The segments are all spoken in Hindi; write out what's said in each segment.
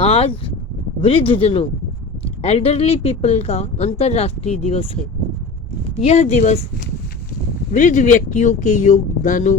आज वृद्धजनों एल्डरली पीपल का अंतर्राष्ट्रीय दिवस है। यह दिवस वृद्ध व्यक्तियों के योगदानों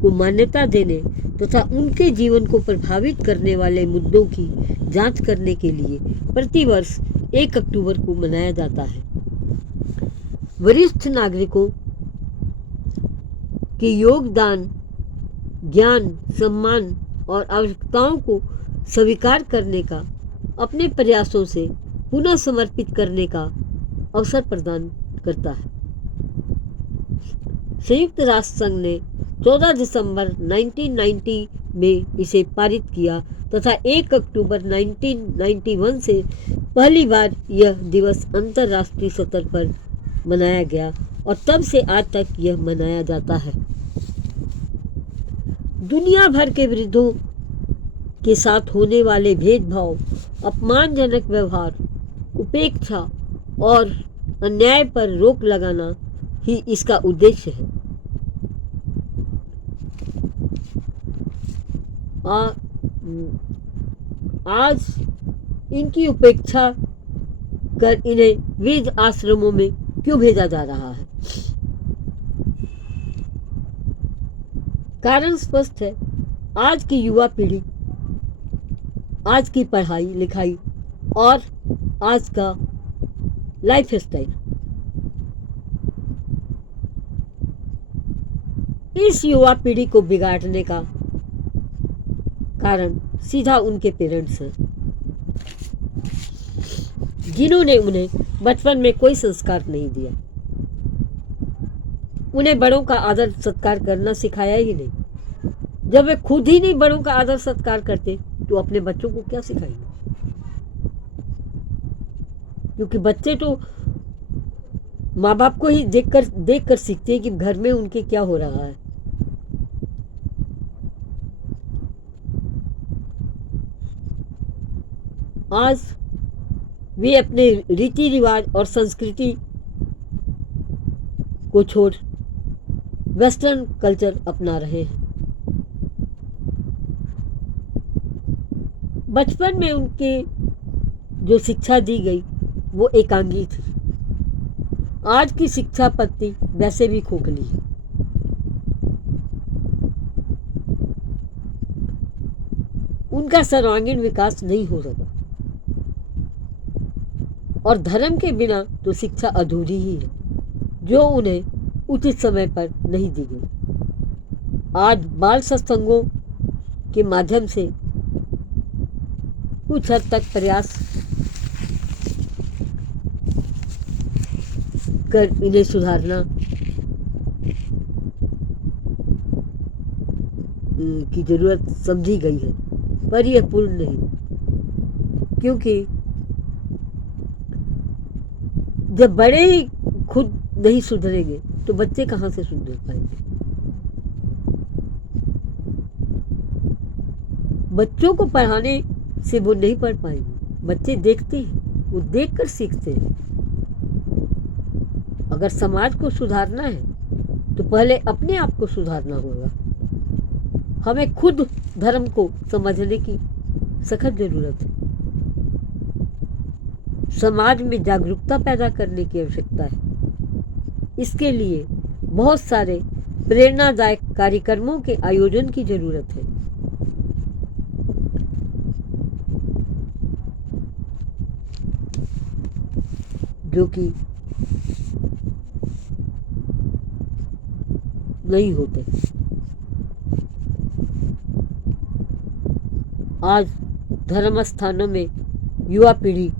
को मान्यता देने तथा उनके जीवन को प्रभावित करने वाले मुद्दों की जांच करने के लिए प्रतिवर्ष 1 अक्टूबर को मनाया जाता है। वरिष्ठ नागरिकों के योगदान, ज्ञान, सम्मान और आवश्यकताओं को स्वीकार करने का, अपने प्रयासों से पुनः समर्पित करने का अवसर प्रदान करता है। संयुक्त राष्ट्र संघ ने 14 दिसंबर 1990 में इसे पारित किया तथा 1 अक्टूबर 1991 से पहली बार यह दिवस अंतर्राष्ट्रीय स्तर पर मनाया गया और तब से आज तक यह मनाया जाता है। दुनिया भर के वृद्धों के साथ होने वाले भेदभाव, अपमानजनक व्यवहार, उपेक्षा और अन्याय पर रोक लगाना ही इसका उद्देश्य है। आज इनकी उपेक्षा कर इन्हें वृद्ध आश्रमों में क्यों भेजा जा रहा है? कारण स्पष्ट है। आज की युवा पीढ़ी, आज की पढ़ाई लिखाई और आज का लाइफ स्टाइल इस युवा पीढ़ी को बिगाड़ने का कारण सीधा उनके पेरेंट्स हैं, जिन्होंने उन्हें बचपन में कोई संस्कार नहीं दिया। उन्हें बड़ों का आदर सत्कार करना सिखाया ही नहीं। जब वे खुद ही नहीं बड़ों का आदर सत्कार करते तो अपने बच्चों को क्या सिखाएंगे? क्योंकि बच्चे तो माँ बाप को ही देखकर सीखते हैं कि घर में उनके क्या हो रहा है। आज वे अपने रीति रिवाज और संस्कृति को छोड़ वेस्टर्न कल्चर अपना रहे हैं। बचपन में उनके जो शिक्षा दी गई वो एकांगी थी। आज की शिक्षा पद्धति वैसे भी खोखली है। उनका सर्वांगीण विकास नहीं हो सका और धर्म के बिना तो शिक्षा अधूरी ही है, जो उन्हें उचित समय पर नहीं दी गई। आज बाल सत्संगों के माध्यम से कुछ हद तक प्रयास कर इन्हें सुधारना की जरूरत समझी गई है, पर यह पूर्ण नहीं। क्योंकि जब बड़े ही खुद नहीं सुधरेंगे तो बच्चे कहाँ से सुधर पाएंगे? बच्चों को पढ़ाने से वो नहीं पढ़ पाएंगे। बच्चे देखते हैं, वो देखकर सीखते हैं। अगर समाज को सुधारना है तो पहले अपने आप को सुधारना होगा। हमें खुद धर्म को समझने की सख्त जरूरत है। समाज में जागरूकता पैदा करने की आवश्यकता है। इसके लिए बहुत सारे प्रेरणादायक कार्यक्रमों के आयोजन की जरूरत है। जो कि नहीं होते। आज धर्म स्थानों में युवा पीढ़ी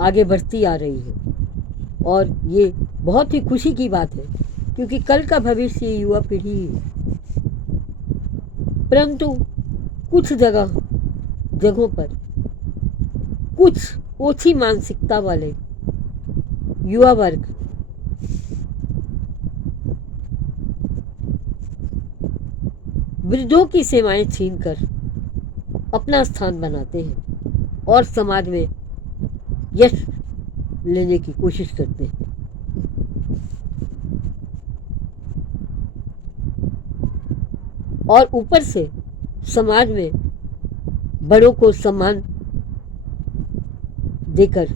आगे बढ़ती आ रही है और ये बहुत ही खुशी की बात है, क्योंकि कल का भविष्य ये युवा पीढ़ी ही है। परंतु कुछ जगहों पर कुछ ओछी मानसिकता वाले युवा वर्ग वृद्धों की सेवाएं छीनकर अपना स्थान बनाते हैं और समाज में यश लेने की कोशिश करते हैं। और ऊपर से समाज में बड़ों को सम्मान देकर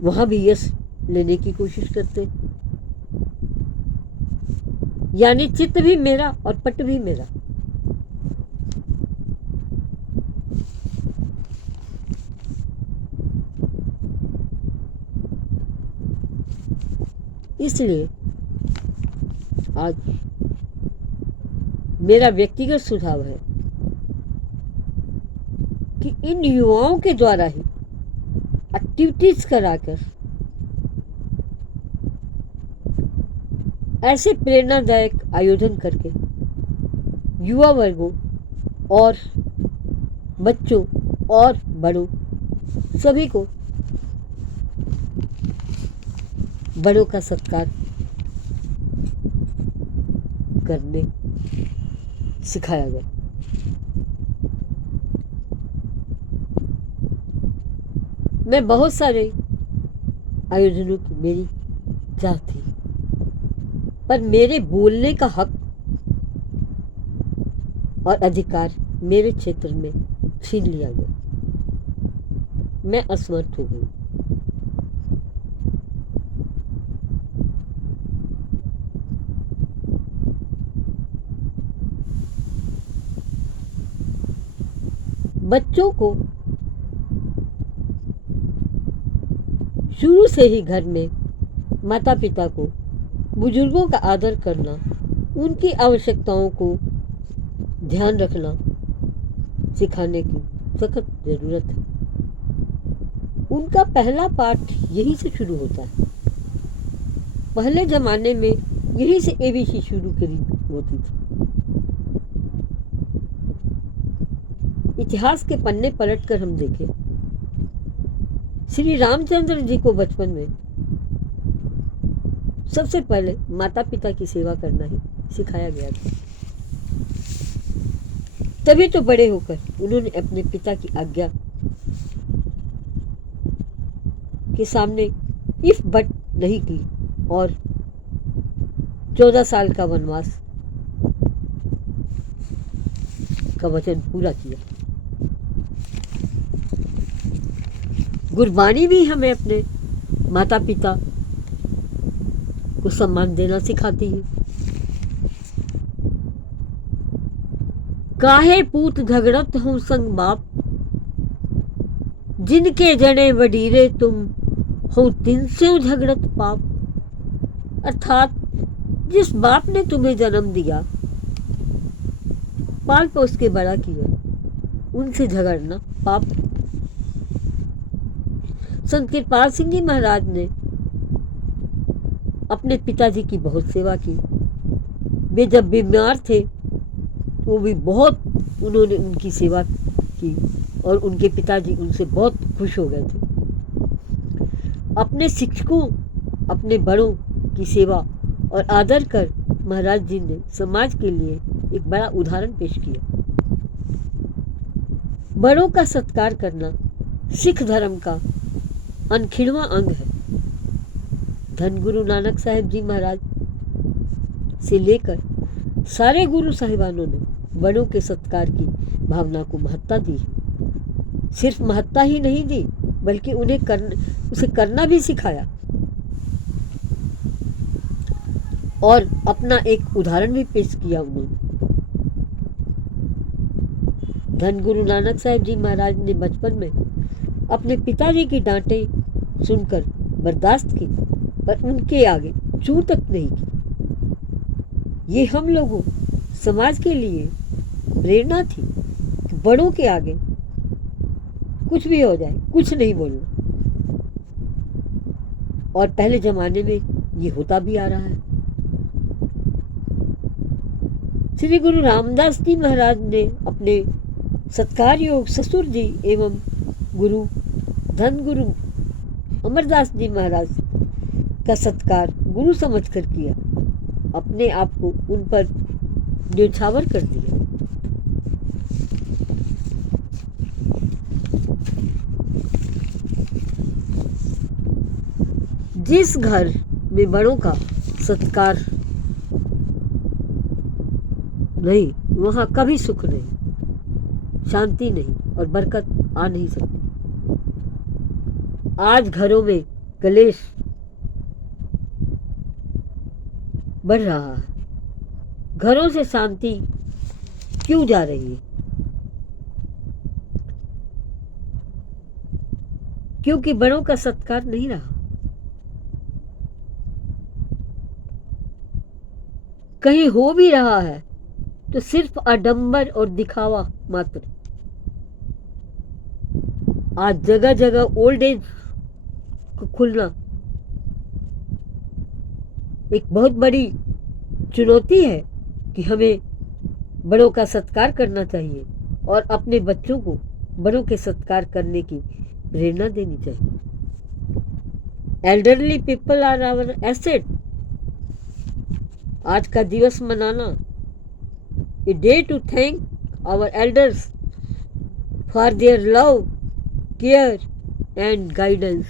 वहां भी यश लेने की कोशिश करते, यानी चित्त भी मेरा और पट भी मेरा। इसलिए आज मेरा व्यक्तिगत सुझाव है कि इन युवाओं के द्वारा ही एक्टिविटीज कराकर ऐसे प्रेरणादायक आयोजन करके युवा वर्गों और बच्चों और बड़ों सभी को बड़ों का सत्कार करने सिखाया गया। मैं बहुत सारे आयोजनों की मेरी चाह थी, पर मेरे बोलने का हक और अधिकार मेरे क्षेत्र में छीन लिया गया। मैं असमर्थ हो गई। बच्चों को शुरू से ही घर में माता पिता को बुजुर्गों का आदर करना, उनकी आवश्यकताओं को ध्यान रखना सिखाने की सख्त ज़रूरत है। उनका पहला पाठ यहीं से शुरू होता है। पहले ज़माने में यहीं से एबीसी शुरू करी होती थी। इतिहास के पन्ने पलटकर हम देखें, श्री रामचंद्र जी को बचपन में सबसे पहले माता पिता की सेवा करना ही सिखाया गया था। तभी तो बड़े होकर उन्होंने अपने पिता की आज्ञा के सामने इफ बट नहीं की और 14 साल का वनवास का वचन पूरा किया। गुरबाणी भी हमें अपने माता पिता को सम्मान देना सिखाती है। काहे पूत झगड़त हूँ संग बाप, जिनके जने वडीरे तुम हो तिनसे झगड़त पाप। अर्थात जिस बाप ने तुम्हें जन्म दिया, पाल पोस के बड़ा किया, उनसे झगड़ना पाप। संत कृपाल सिंह जी महाराज ने अपने पिताजी की बहुत सेवा की। वे जब बीमार थे वो भी बहुत उन्होंने उनकी सेवा की और उनके पिताजी उनसे बहुत खुश हो गए थे। अपने शिक्षकों, अपने बड़ों की सेवा और आदर कर महाराज जी ने समाज के लिए एक बड़ा उदाहरण पेश किया। बड़ों का सत्कार करना सिख धर्म का अनखिड़वां अंग है। धन गुरु नानक साहिब जी महाराज से लेकर सारे गुरु साहिबानों ने बड़ों के सत्कार की भावना को महत्ता दी है। सिर्फ महत्ता ही नहीं दी, बल्कि उसे करना भी सिखाया और अपना एक उदाहरण भी पेश किया उन्होंने। धन गुरु नानक साहिब जी महाराज ने बचपन में अपने पिताजी की डांटें सुनकर बर्दाश्त की, पर उनके आगे चूं तक नहीं की। ये हम लोगों समाज के लिए प्रेरणा थी कि बड़ों के आगे कुछ भी हो जाए, कुछ नहीं बोलना। और पहले जमाने में ये होता भी आ रहा है। श्री गुरु रामदास जी महाराज ने अपने सत्कार योग ससुर जी एवं गुरु धन गुरु अमरदास जी महाराज का सत्कार गुरु समझकर किया, अपने आप को उन पर न्यौछावर कर दिया। जिस घर में बड़ों का सत्कार नहीं, वहाँ कभी सुख नहीं, शांति नहीं और बरकत आ नहीं सकती। आज घरों में कलेश बढ़ रहा है, घरों से शांति क्यों जा रही है? क्योंकि बड़ों का सत्कार नहीं रहा। कहीं हो भी रहा है तो सिर्फ आडंबर और दिखावा मात्र। आज जगह जगह ओल्ड एज को खुलना एक बहुत बड़ी चुनौती है कि हमें बड़ों का सत्कार करना चाहिए और अपने बच्चों को बड़ों के सत्कार करने की प्रेरणा देनी चाहिए। Elderly people are our asset. आज का दिवस मनाना, a day to thank our elders for their love, care and guidance.